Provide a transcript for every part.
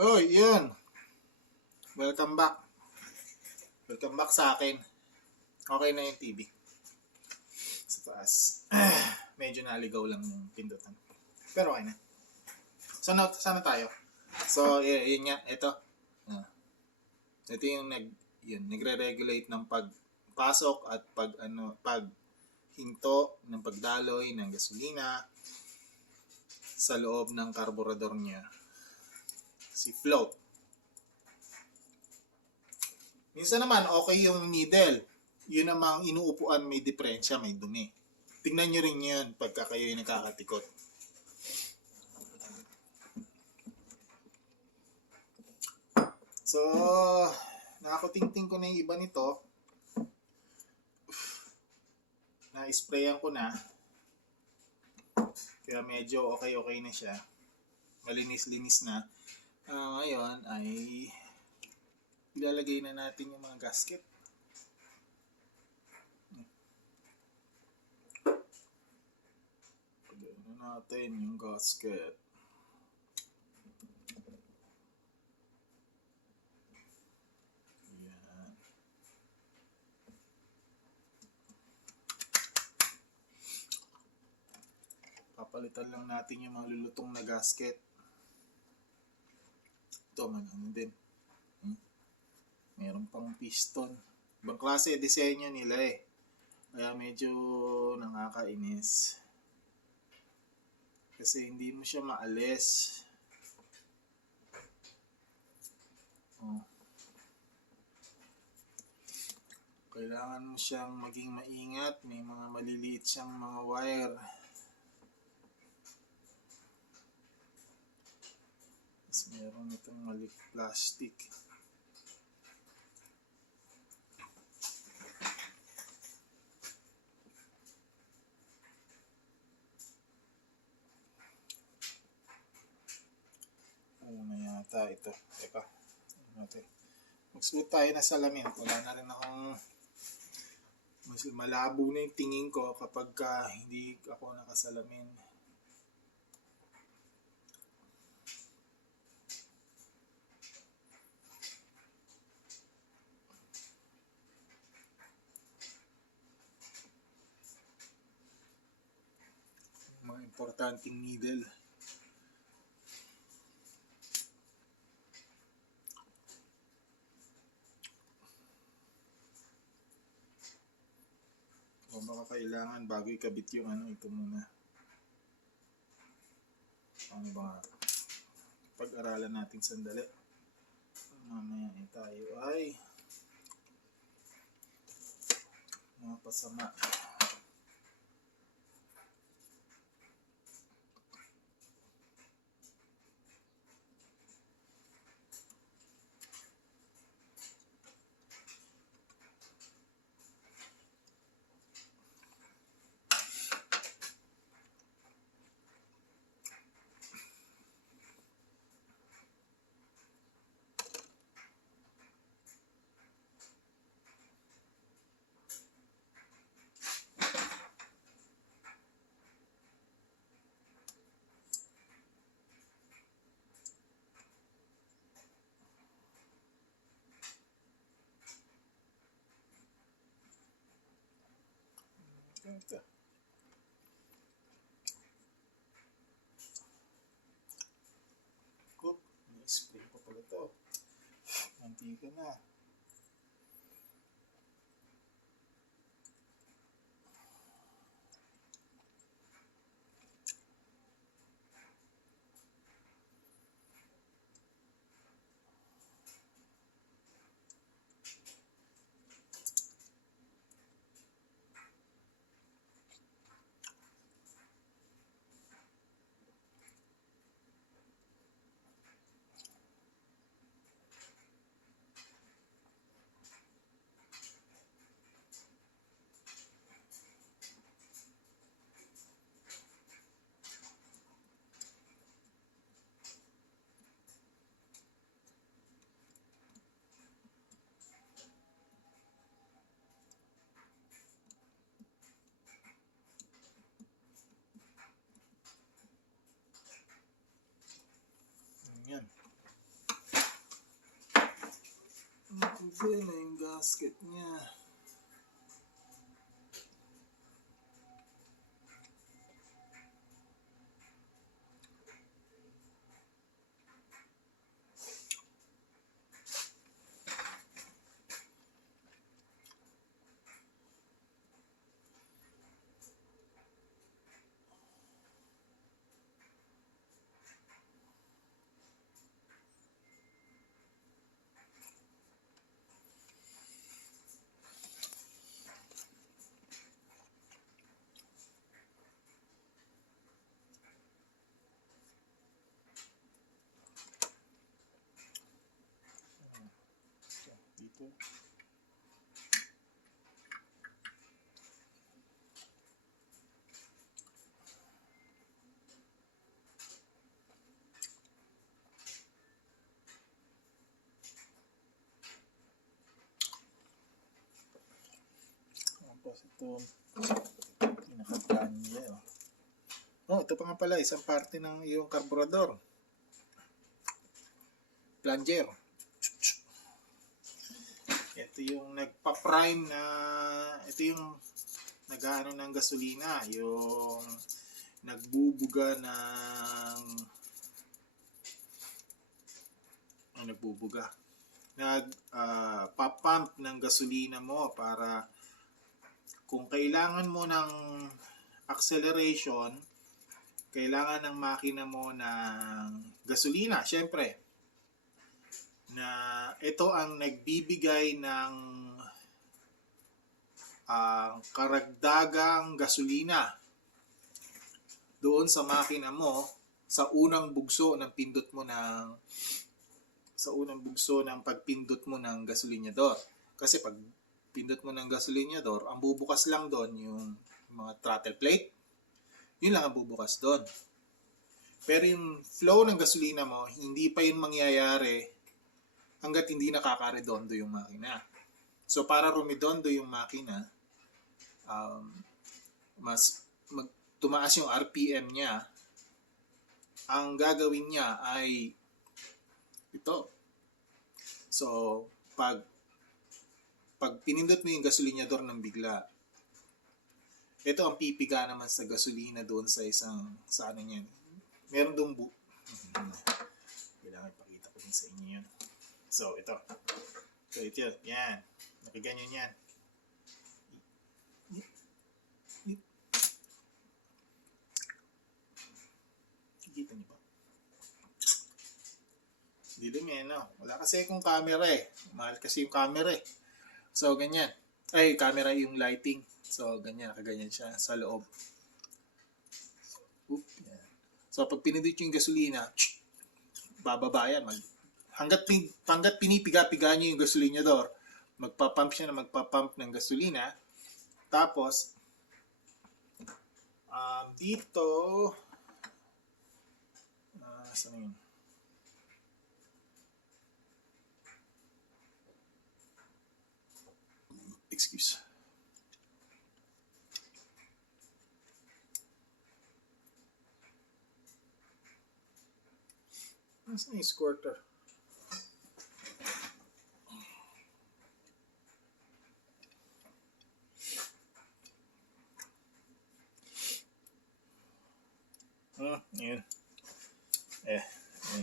Oh, yun. Welcome back. Welcome back sa akin. Okay na yung TV. Sa taas. Medyo naligaw lang yung pindutan. Pero okay na. Sana tayo. So, yun nga. Ito. Ito yung nagre-regulate ng pagpasok at paghinto ng pagdaloy ng gasolina sa loob ng karburador niya. Si float. Minsan naman, okay yung needle. Yun namang inuupuan, may diferensya, may dumi. Tingnan nyo rin yun pagka kayo yung nakakatikot. So, nakakutingting ko na yung iba nito. Na-sprayan ko na. Kaya medyo okay na siya. Malinis-linis na. Ngayon ay ilalagay na natin yung mga gasket. Pagyan na natin yung gasket. Yan. Papalitan lang natin yung mga lulutong na gasket. Ito, ano din. Meron pang piston. Ibang klase disenyo nila eh. Kaya medyo nakakainis. Kasi hindi mo siya maalis. Kailangan mo siyang maging maingat. May mga maliliit siyang mga wire. Tapos meron itong maliit plastic. Ano yata ito? Teka. Magsuot tayo na salamin. Wala na rin akong mas malabo na yung tingin ko kapag hindi ako nakasalamin. Mga importanteng needle. O baka kailangan bago ikabit yung ito muna. Ano ba? Pag-aralan natin sandali. Mamaya tayo ay mapasama. Ito. Cook. May-spray pa pala ito. Mantika na. Hindi na yung gasket niya. Dito. Tapos ito, pinaka-plan niya. Oh, ito pa nga pala, isang parte ng iyong carburetor. Plunger. Ito yung nagpa-prime na, ito yung nag-ano ng gasolina, yung nagbubuga ng, nagpa-pump ng gasolina mo para kung kailangan mo ng acceleration, kailangan ng makina mo ng gasolina, syempre, na ito ang nagbibigay ng karagdagang gasolina doon sa makina mo sa unang bugso ng pagpindot mo ng gasolinyador. Kasi pag pindot mo ng gasolinyador, ang bubukas lang doon yung mga throttle plate. Yun lang ang bubukas doon. Pero yung flow ng gasolina mo, hindi pa yun mangyayari hanggat hindi nakakaredondo yung makina. So para rumidondo yung makina, tumaas yung RPM niya, ang gagawin niya ay ito. So pag pinindot mo yung gasolinyador ng bigla, ito ang pipiga naman sa gasolina doon sa ano niyan. Meron doon kailangan ipakita ko din sa inyo yun. So ito. So ito yan. Nakaganyan yan. Kita niyo ba? Dilim eh, no? Wala kasi akong camera eh. Mahal kasi yung camera eh. So ganyan. Ay, camera yung lighting. So ganyan, nakaganyan siya sa loob. Yan. So pag pinindot yung gasolina, bababa yan. Hanggat pinipiga-piga nyo yung gasolinyador, magpapump siya na magpapump ng gasolina. Tapos, dito, saan yun? Excuse. Nasaan yung squirter? Yun.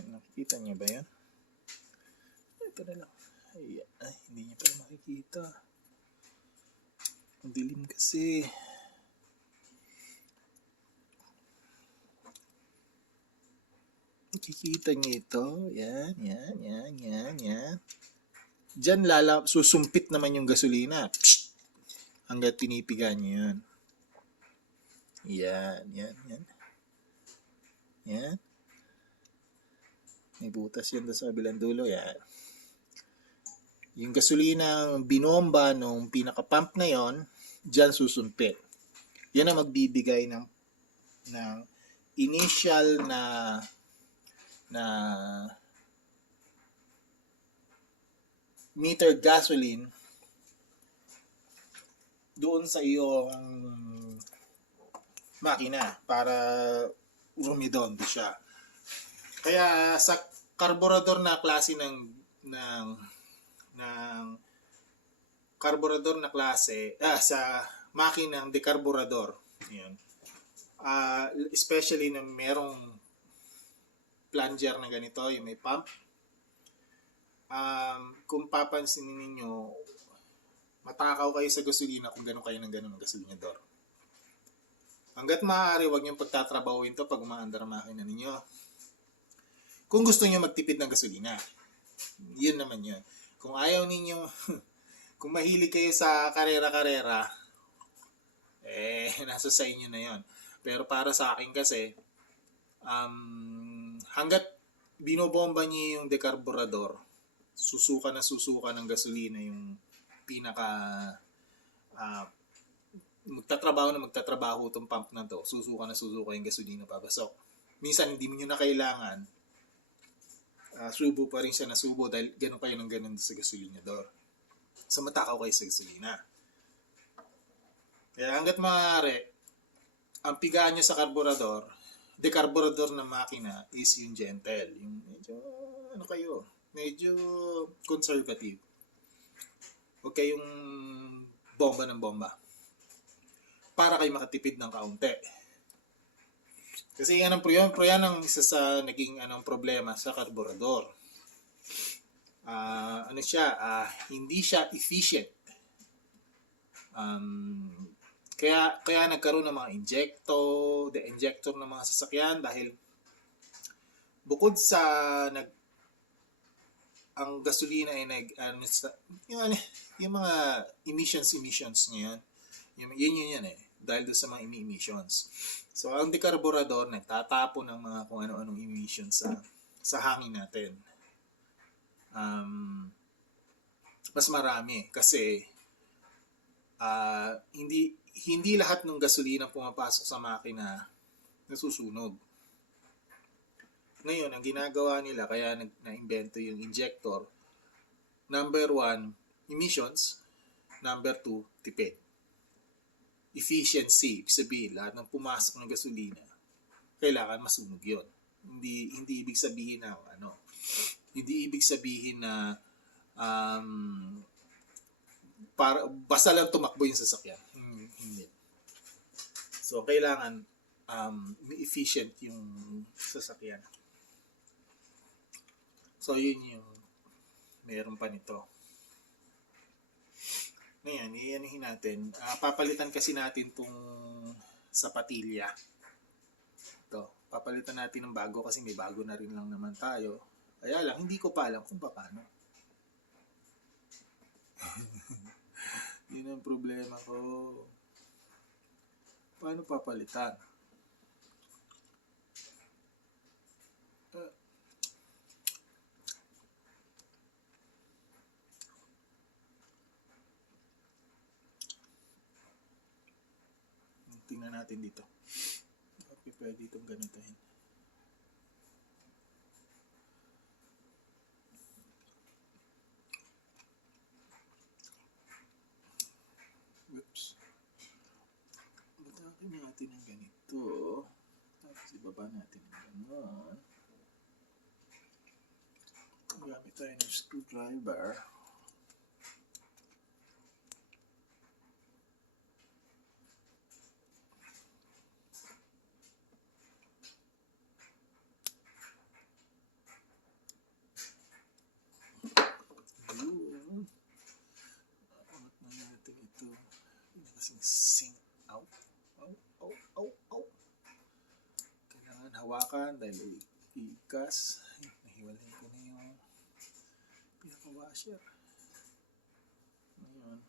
Nakikita niyo ba yan? Ito na lang. Ay, hindi niya pa makikita. Ang dilim kasi. Nakikita niyo ito. Yan. Diyan susumpit naman yung gasolina. Psst! Hanggat pinipiga niyo yun. Yan. May butas yun doon sa kabilang dulo. Yan. Yung gasolina binomba nung pinaka-pump na yon, dyan susumpit. Yan ang magbibigay ng initial na meter gasoline doon sa iyong makina para rumidondo siya. Kaya sa carburetor na klase ng ng karburador na klase, sa makinang dekarburador. Yun. Especially na merong plunger na ganito, yung may pump. Kung papansin ninyo, matakaw kayo sa gasolina kung gano'n kayo ng gano'n ng gasolinador. Hanggat maaari, huwag niyong pagtatrabahuin to pag umaandar ang makina ninyo. Kung gusto niyo magtipid ng gasolina, yun naman yun. Kung ayaw ninyo, kung mahilig kayo sa karera-karera, nasa sa inyo na yun. Pero para sa akin kasi, hanggat binobomba niyo yung dekarburador, susuka ng gasolina yung pinaka magtatrabaho itong pump na to, susuka yung gasolina papasok. Minsan hindi mo nyo na kailangan, subo pa rin siya na subo dahil ganun kayo ng ganun sa gasolinador. So matakaw kayo sa gasolina. Kaya hanggat maaari, ang pigaan nyo sa dekarburador ng makina is yung gentle. Yung medyo conservative. Huwag kayong bomba ng bomba. Para kayo makatipid ng kaunti. Kasi yan ang isa sa naging problema sa karburador. Hindi siya efficient. Kaya nagkaroon ng mga de-injector ng mga sasakyan dahil bukod sa ang gasolina ay yung mga emissions niya yun dahil doon sa mga emissions. So ang dekarburador nagtatapo ng mga kung ano-anong emissions sa hangin natin. Mas marami kasi hindi lahat ng gasolina pumapasok sa makina nasusunog. Ngayon, ang ginagawa nila, kaya na-invento yung injector, number 1, emissions, number 2, tipid. Efficiency, ibig sabihin, lahat ng pumasok ng gasolina, kailangan masunog yun. Hindi ibig sabihin na, basta lang tumakbo yung sasakyan. Hindi. So, kailangan efficient yung sasakyan. So, yun yung meron pa nito. Ngayon, iyanuhin natin. Papalitan kasi natin itong sapatilya. Ito, papalitan natin ng bago kasi may bago na rin lang naman tayo. Kaya lang, hindi ko pa alam kung paano. Yun ang problema ko. Paano papalitan? Tingnan natin dito. Okay, pwede itong ganitahin. Oops. Batakin natin ng ganito. Tapos ibaba natin ng gano'n. Gamit tayo ng screwdriver. Kailangan hawakan dahil iikas. Nahiwalay ko na yung pinaka-washer. Ngayon.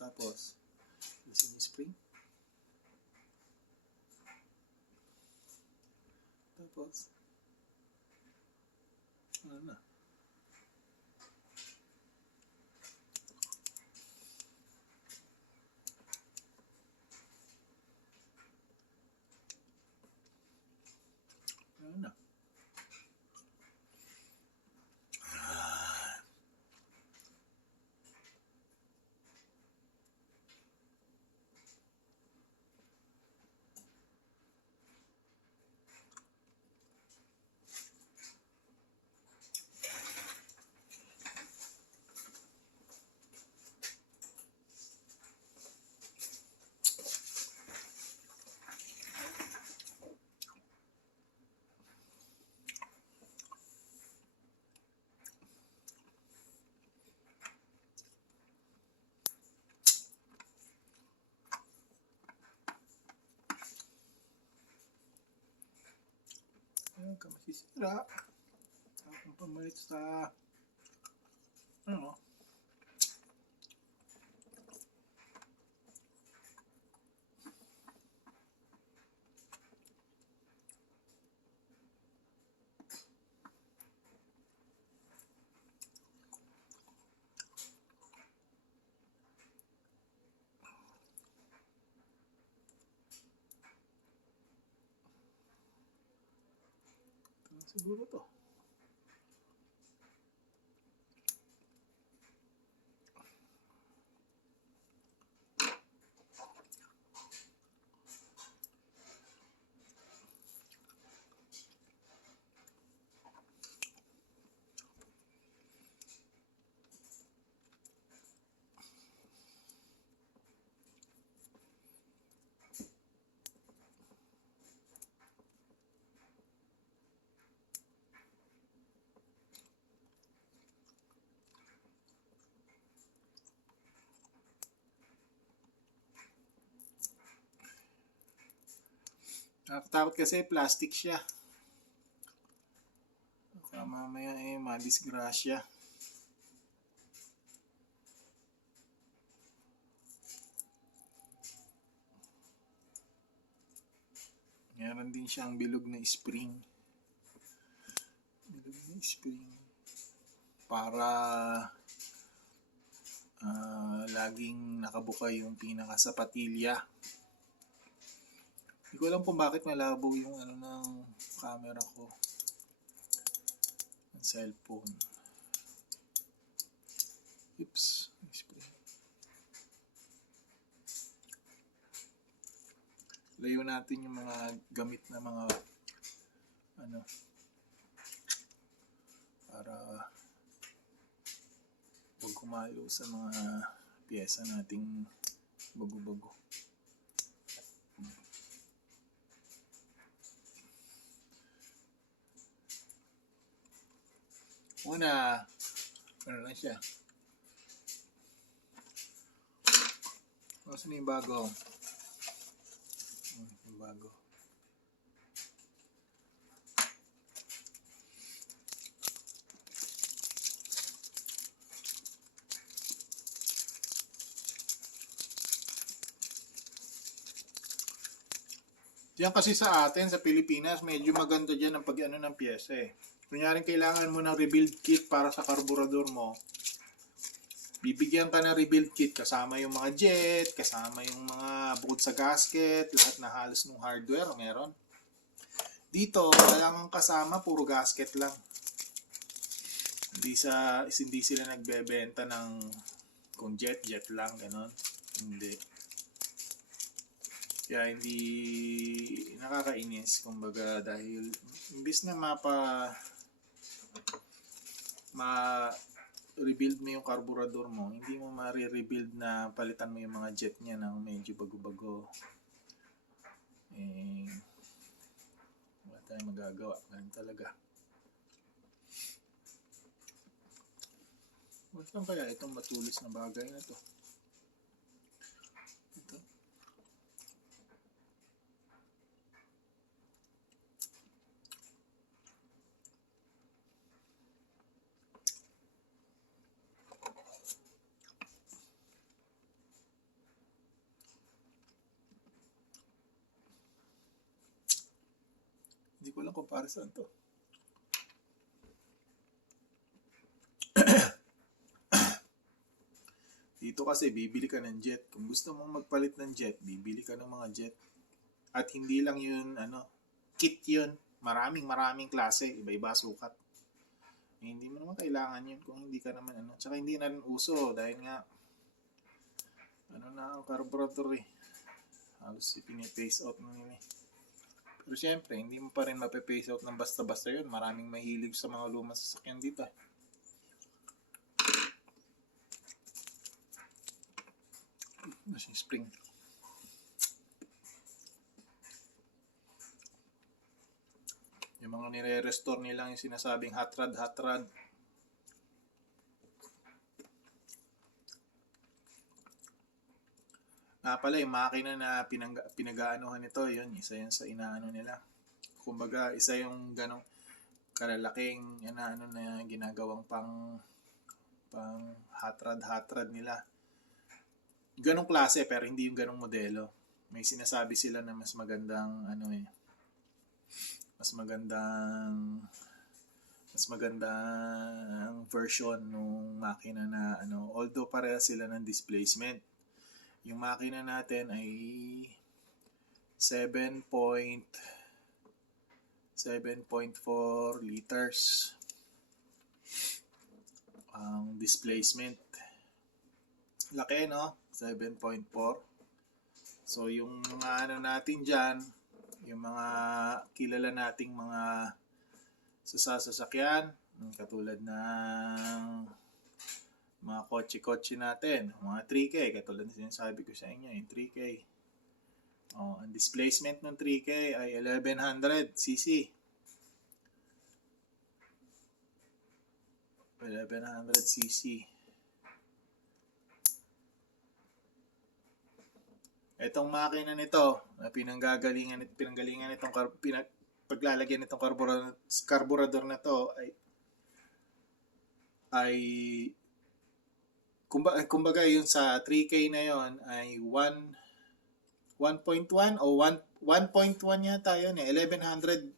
Tapos, listen yung spring. Tapos, ano na? Ano na? Huwag ka masisira. Akong pamalit sa ano. Siguro to. Nakakatakot kasi plastic siya. Baka mamaya madisgrasya. Meron din siyang bilog na spring. Bilog na spring. Para laging nakabuka yung pinakasapatilya. Hindi ko alam kung bakit malabo yung ano ng camera ko. Ng cellphone. Oops. Spring. Layo natin yung mga gamit na mga ano para huwag kumalo sa mga piyesa nating bago-bago. Una, ano lang siya. Kasi yung bago. Yung bago. Diyan kasi sa atin, sa Pilipinas, medyo maganda dyan ang pag-ano ng pyesa eh. Kunyaring kailangan mo ng rebuild kit para sa karburador mo, bibigyan ka ng rebuild kit kasama yung mga jet, kasama yung mga bukod sa gasket, lahat na halos ng hardware meron. Dito, wala kang kasama, puro gasket lang. Hindi sila nagbebenta ng kung jet lang, ganon. Hindi. Kaya hindi nakakainis, kumbaga, dahil imbis na ma-rebuild mo yung carburetor mo, hindi mo ma-rebuild na palitan mo yung mga jet niya ng medyo bago-bago. Wala tayong magagawa. Ganun talaga. Wala lang kaya itong matulis na bagay na to. Ito. Hindi ko lang kung para saan to. Dito kasi bibili ka ng jet. Kung gusto mong magpalit ng jet, bibili ka ng mga jet. At hindi lang yun, kit yun. Maraming klase. Iba-iba sukat. Hindi mo naman kailangan yun kung hindi ka naman Tsaka hindi na rin uso dahil nga na ang carburetor eh. Halos ipini-phase out na nila eh. Pero syempre, hindi mo pa rin mape-phase out ng basta-basta yun. Maraming mahilig sa mga lumang sasakyan dito. Nasa spring. Yung mga nire-restore nilang yung sinasabing hot rod. Pala yung makina na pinag-aanohan nito, yun, isa yan sa inaano nila. Kumbaga, isa yung ganong kalalaking ano na ginagawang pang hot rod nila. Ganong klase pero hindi yung ganong modelo. May sinasabi sila na mas magandang mas magandang version ng makina na although pareha sila ng displacement. Yung makina natin ay 7.4 liters ang displacement. Laki, no? 7.4. So yung mga natin dyan, yung mga kilala nating mga sasakyan, katulad ng mga kotse-kotse natin, mga 3K, katulad ng sinasabi ko sa inyo, yung 3K. Ang displacement ng 3K ay 1100 cc. 1100 cc. Etong makina nito, na pinanggalingan itong paglalagyan nitong karburador na to ay kumbaga yung sa 3K na yon ay 1.1 o 1.1 yata yun 1100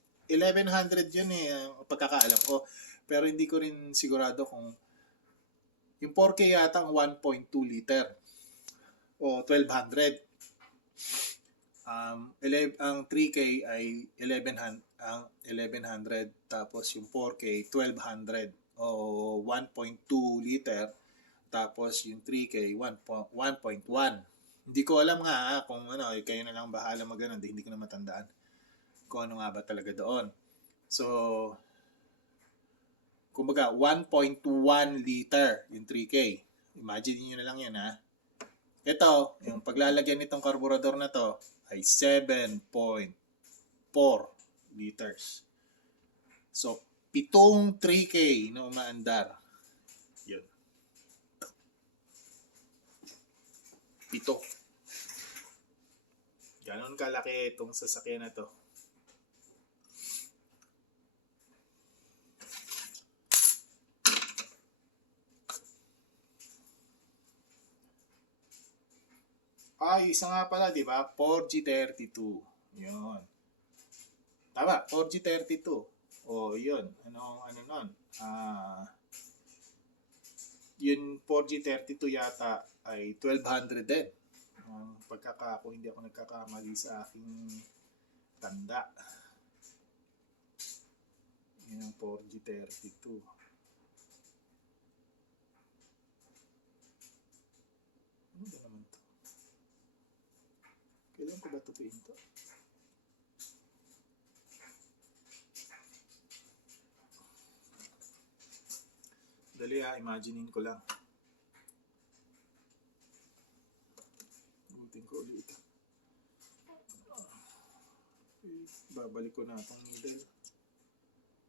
yun pagkakaalam ko, pero hindi ko rin sigurado kung yung 4K yata ang 1.2 liter o 1200. Ang 3K ay 1100, tapos yung 4K 1200 o 1.2 liter, tapos yung 3K 1.1. Hindi ko alam nga kung kayo na lang bahala magano, hindi ko na matandaan kung ano nga ba talaga doon. So kumbaga 1.1 liter yung 3K. Imagine niyo na lang yan Ito, yung paglalagyan nitong karburador na to ay 7.4 liters. So, 7 3K na umaandar. Yun. 7. Ganon kalaki itong sasakyan na to. Isa nga pala, di ba? 4G32. Yun. Tama, 4G32. Yun. Ano nun? Yun 4G32 yata ay 1200 din. Kung hindi ako nagkakamali sa aking tanda. Yun ang 4G32. Ano ba naman to? Kailan ko ba tupiin to? Dali imaginein ko lang. Butin ko ulit. Babalik ko na itong needle.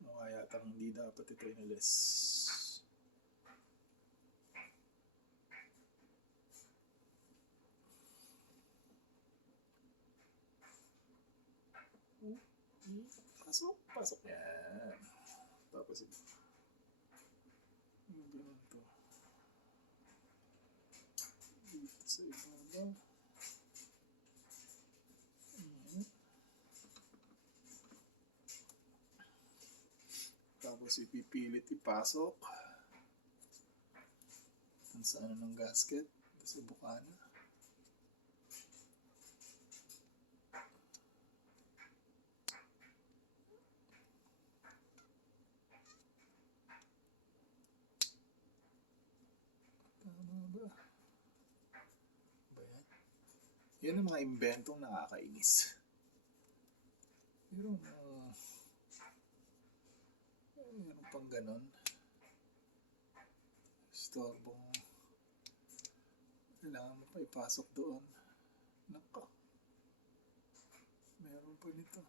Kaya hindi dapat ito inalis. Pasok. Yan. Tapos ito. Ganun to. Dito sa ibabaw. Tapos ipipilit ipasok. Sa ng gasket. Sa bukana. Yan ang mga inventong nakakainis. Meron pang ganon. Storbong. Kailangan mo pa ipasok doon. Nako. Meron pa nito.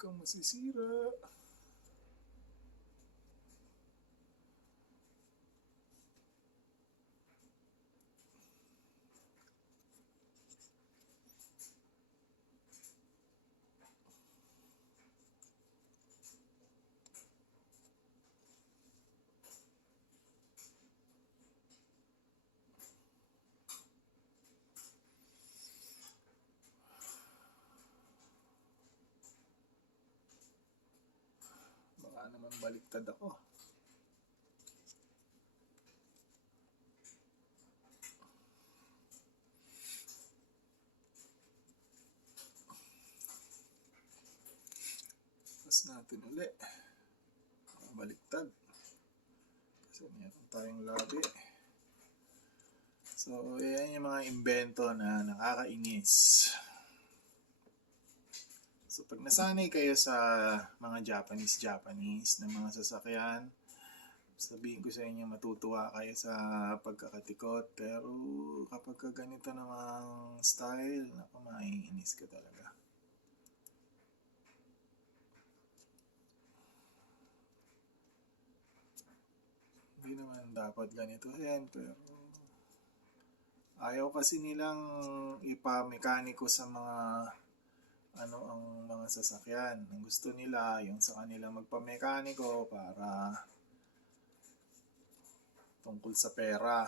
kang masisira. Baka naman baliktad ako. Pas natin ulit. Baliktad. Kasi meron tayong labi. So, yan yung mga invento na nakakainis. So, pag nasanay kayo sa mga Japanese na mga sasakyan, sabihin ko sa inyo matutuwa kayo sa pagkakatikot. Pero kapag ganito namang style, naku, maiinis ka talaga. Hindi naman dapat ganito yan, pero ayaw kasi nilang ipa-mekaniko sa mga ang mga sasakyan. Ang gusto nila yung sa kanila magpa-mekaniko para tungkol sa pera.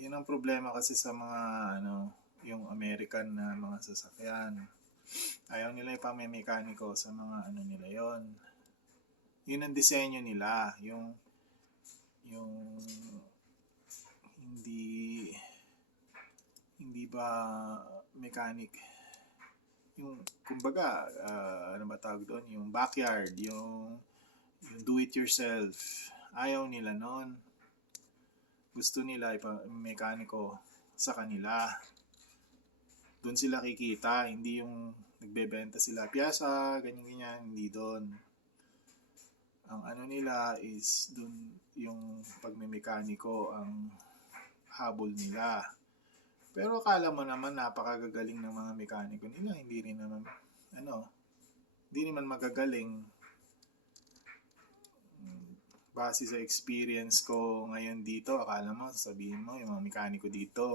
Yun ang problema kasi sa mga yung American na mga sasakyan. Ayaw nila ipa-mekaniko sa mga nila yon. Yun ang disenyo nila, yung hindi ba mechanic, yung kumbaga ano ba tawag doon, yung backyard, yung do it yourself. Ayaw nila nun. Gusto nila ipa-mekaniko sa kanila. Doon sila kikita, hindi yung nagbebenta sila piyasa, ganyan, hindi doon. Ang nila is doon yung pagmemekaniko ang habol nila. Pero akala mo naman napakagagaling ng mga mekaniko nila, hindi rin naman hindi naman magagaling. Base sa experience ko ngayon dito, akala mo sasabihin mo yung mga mekaniko dito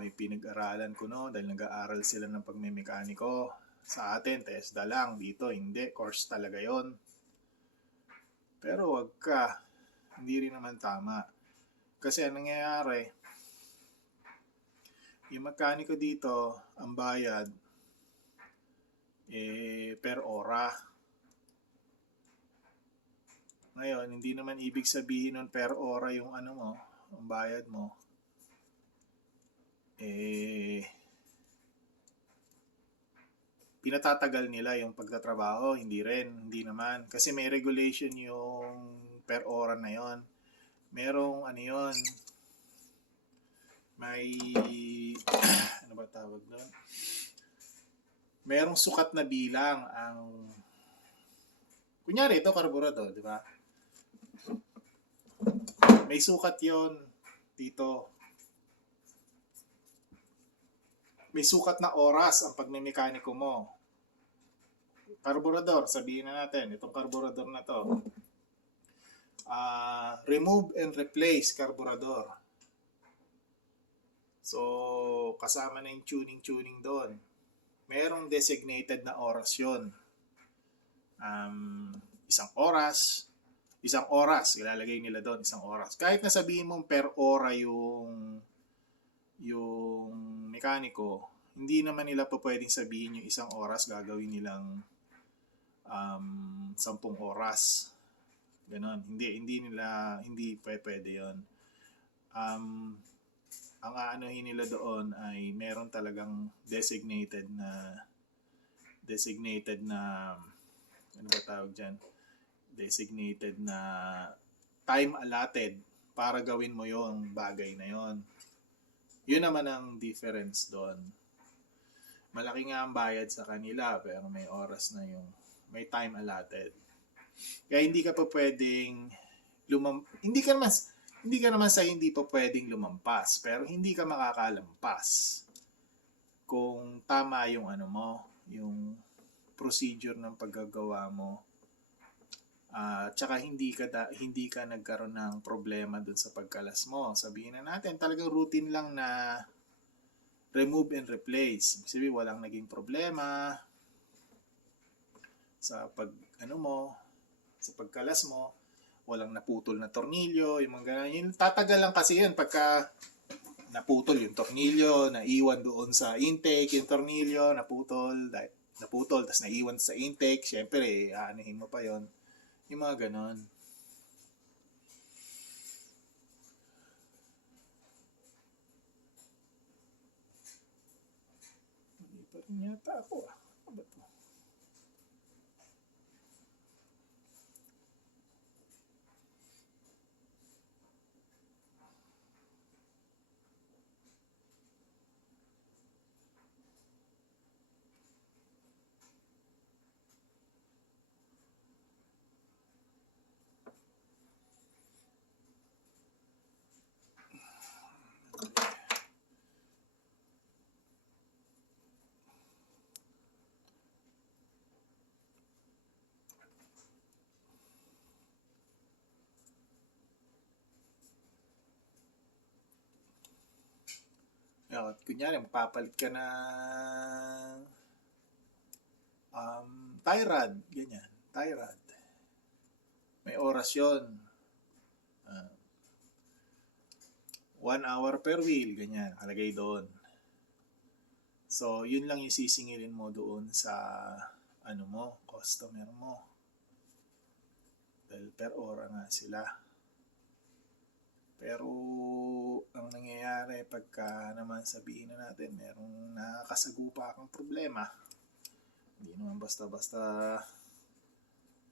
may pinag-aralan ko dahil nag-aaral sila ng pagmemekaniko. Sa atin, TESDA lang. Dito, hindi. Course talaga yon. Pero wag ka. Hindi rin naman tama. Kasi anong nangyayari, yung mekaniko dito, ang bayad, per ora. Ngayon, hindi naman ibig sabihin nun per ora yung mo, ang bayad mo. Pinatatagal nila yung pagtatrabaho, hindi naman. Kasi may regulation yung per hora na yon. Merong yon, may ano ba tawag doon? Merong sukat na bilang ang, kunyari ito karburador, di ba? May sukat yon dito. May sukat na oras ang pagmemekaniko mo. Karburador, sabihin na natin, itong karburador na to. Remove and replace karburador. So, kasama na yung tuning doon. Merong designated na oras yun. Isang oras, ilalagay nila doon, isang oras. Kahit na sabihin mong per ora yung mekaniko, hindi naman nila pa pwedeng sabihin yung isang oras, gagawin nilang 10 oras. Ganon. Hindi pwede yon. Ang aanuhin nila doon ay meron talagang designated na ano ba tawag dyan? Designated na time allotted para gawin mo yung bagay na yon. Yun naman ang difference doon. Malaki nga ang bayad sa kanila pero may oras na may time allotted. Kaya hindi ka pa pwedeng hindi ka naman sa hindi pa pwedeng lumampas, pero hindi ka makakalampas. kung tama yung ano mo, yung procedure ng paggagawa mo. Tsaka hindi ka nagkaroon ng problema dun sa pagkalas mo. Sabihin na natin, talagang routine lang na remove and replace. Ibig sabihin, walang naging problema sa sa pagkalas mo, walang naputol na tornilyo, yung mga ganyan. Yung tatagal lang kasi yun pagka naputol yung tornilyo, naiwan doon sa intake yung tornilyo, naputol, tapos naiwan sa intake, syempre, aanihin mo pa yon. Yung mga ganon. Hindi pa rin yata ako Ano ba to? Kunyari, magpapalit ka ng tie rod, ganyan, tie rod. May oras yun. 1 hour per wheel, ganyan, nakalagay doon. So, yun lang yung sisingilin mo doon sa customer mo. Dahil per hora nga sila. Pero, ang nangyayari pagka naman sabihin na natin, merong nakakasagupa kang problema. Hindi naman basta-basta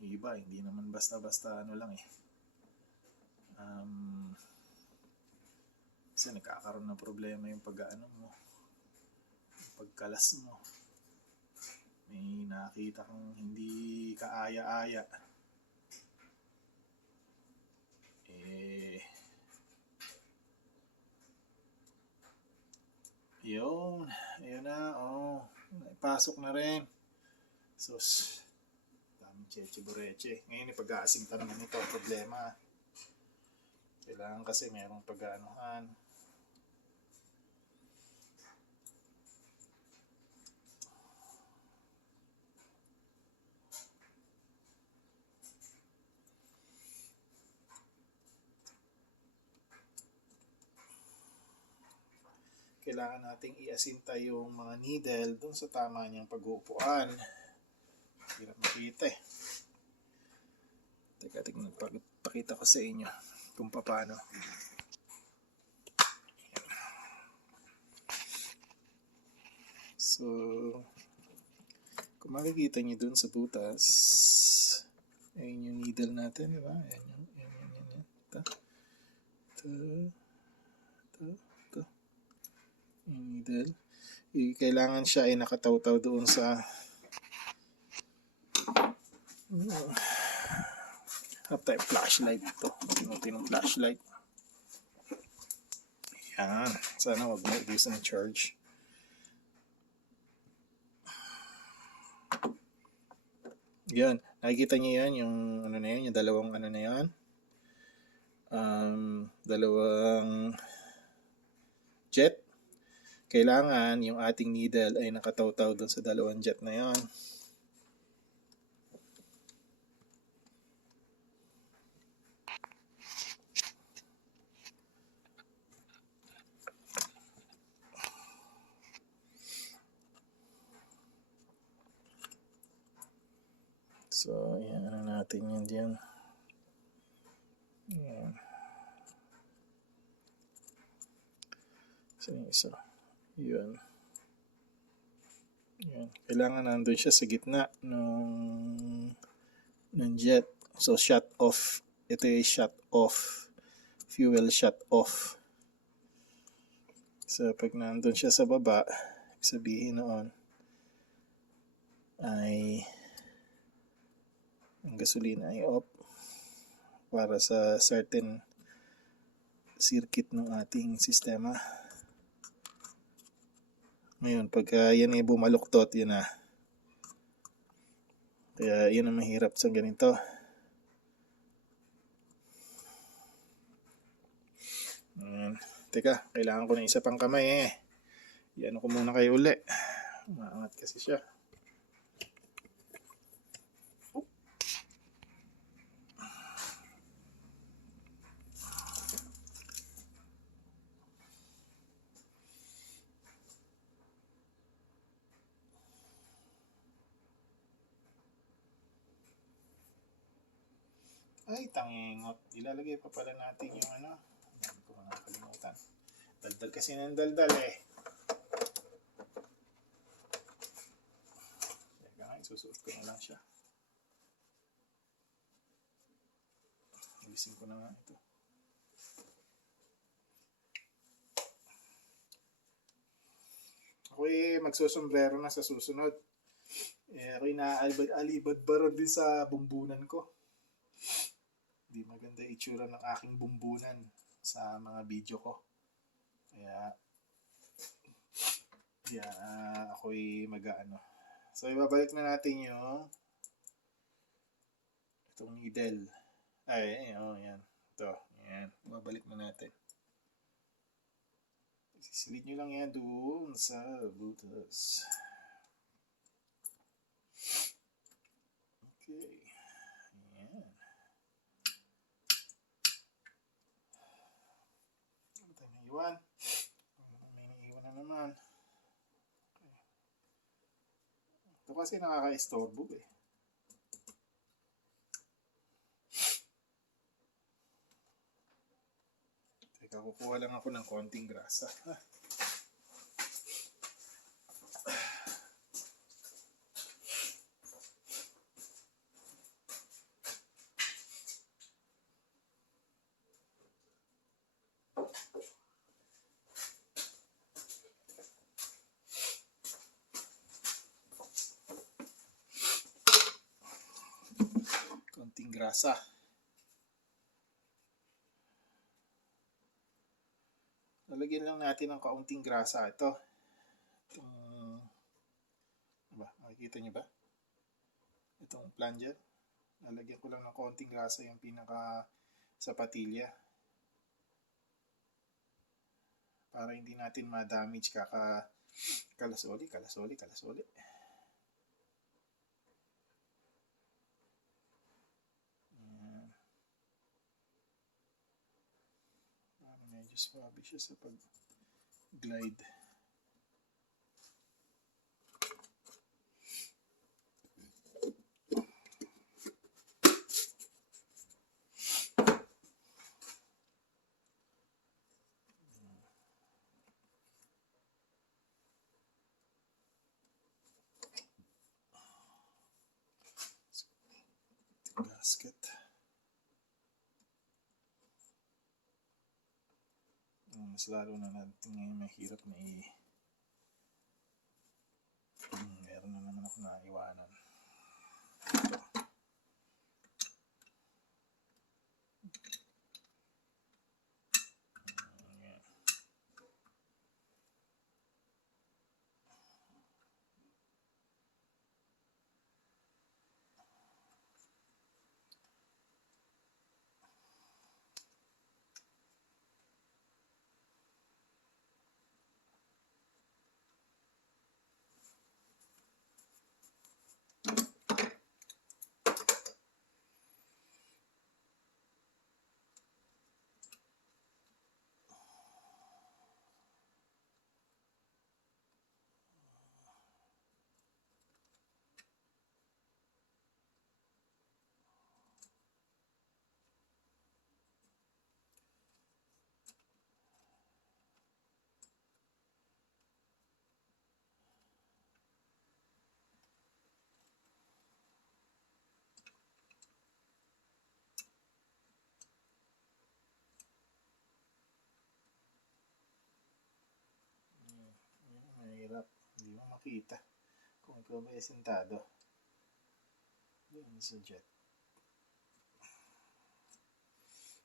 iba, hindi naman basta-basta lang eh. Kasi nagkakaroon ng problema yung pagkalas mo. May nakita kang hindi kaaya-aya. Yun, ayun na, ipasok na rin. Sus, daming cheche-bureche. Ngayon, pag-aasim ka naman ito, problema. Kailangan kasi merong pag-aanuhan. Kailangan nating iasinta yung mga needle dun sa tama niyang pag-uupuan. Hirap makita eh. Teka, pakita ko sa inyo kung paano. So, kung makikita niyo dun sa butas, ayun yung needle natin, di ba? Ayan. Ito. Yung needle. Kailangan siya ay nakataw-taw doon sa Have tayo flashlight ito. Tinong flashlight. Yan. Sana wag mo ubusan ng charge. Yan. Nakikita niyo yan, yung yung dalawang na yan. Dalawang jet. Kailangan yung ating needle ay nakataw-taw doon sa dalawang jet na yan. So, yan natin yun dyan. Yan. So, yung isa. Yun. Yan. Kailangan nandun siya sa gitna ng jet. So, shut off. Ito yung shut off. Fuel shut off. So, pag nandun siya sa baba, sabihin noon ay ang gasolina ay off para sa certain circuit ng ating sistema. Ngayon, pagka yan ay bumaluktot, yun na. Kaya yun ang mahirap sa ganito. Ayan. Teka, kailangan ko ng isa pang kamay eh. Iyan ko muna kayo uli. Maangat kasi siya. Ay, tangingot. Ilalagay pa pala natin yung ano. Hindi ko nakakalimutan. Daldal kasi ng daldal eh. Teka nga, isusuot ko na lang siya. Ilisin ko na nga ito. Ako magsusombrero na sa susunod. Ako inaalibad-barad din sa bumbunan ko. Hindi maganda itsura ng aking bumbunan sa mga video ko. Kaya ako'y mag-ano. So, ibabalik na natin yung itong needle. Ay, yan. Ito, yan. Ibabalik na natin. Sisilid nyo lang yan doon sa butas. Okay. Yan. Ano tayo naiwan? May naiwan na naman. Okay. Ito kasi nakaka-istorbo eh. Teka, kukuha lang ako ng konting grasa. Konting grasa. Lalagyan lang natin ng kaunting grasa ito. Itong, makikita nyo ba? Itong plunger. Lalagyan ko lang ng kaunting grasa yung pinaka sa patilya. Para hindi natin ma-damage kalasoli. Medyo swabe siya sa pag-glide. Gasket. Mas lalo na natin ngayon mahirap na meron na naman ako naiwanan. Mahirap. Hindi mo makita kung ikaw ba sentado doon sa jet.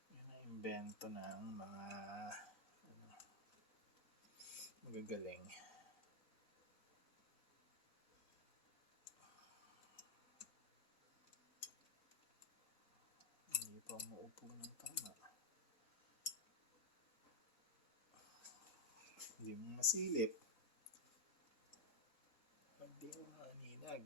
Yan ang invento ng mga magagaling. pa maupo ng tama. Hindi mo masilip. Hindi mo maaninag.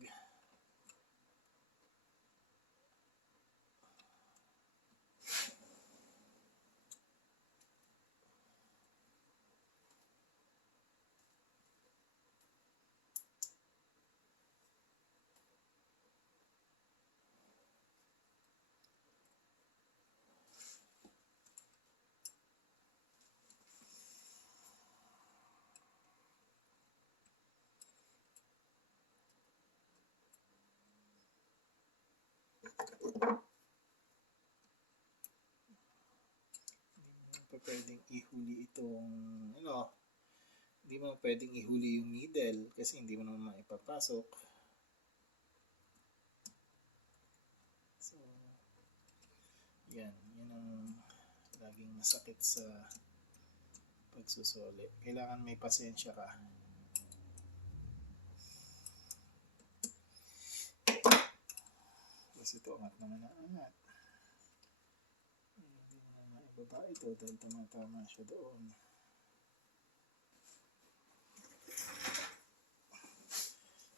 Pwedeng ihuli itong hindi mo pwedeng ihuli yung needle kasi hindi mo naman maipapasok. So yan ang laging masakit sa pagsusoli. Kailangan may pasensya ka. Kasi ito angat naman na angat. Hindi mo na maibaba ito dahil tumatama siya doon.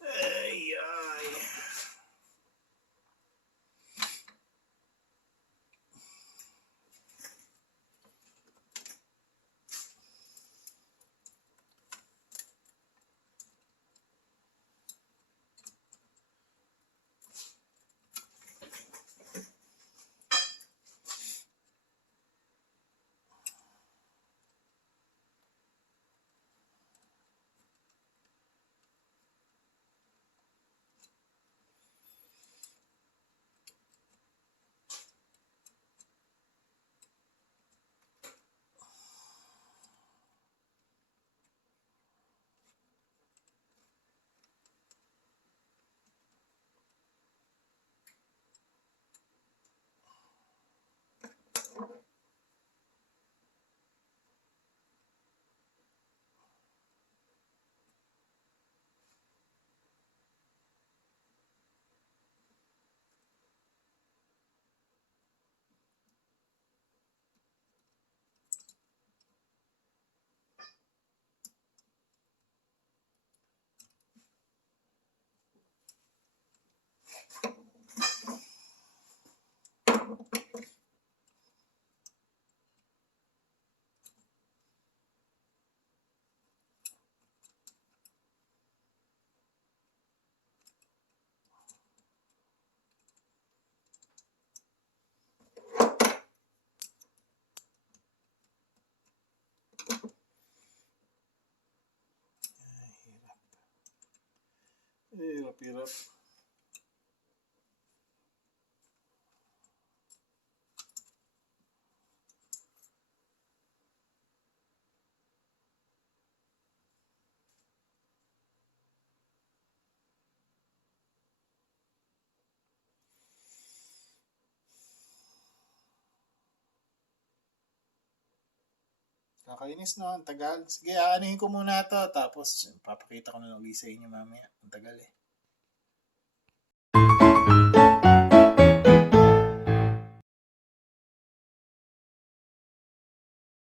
Ay. Hirap. Kakainis no, ang tagal. Sige, aanuhin ko muna to tapos papakita ko na ulit sa inyo mamaya. Ang tagal eh.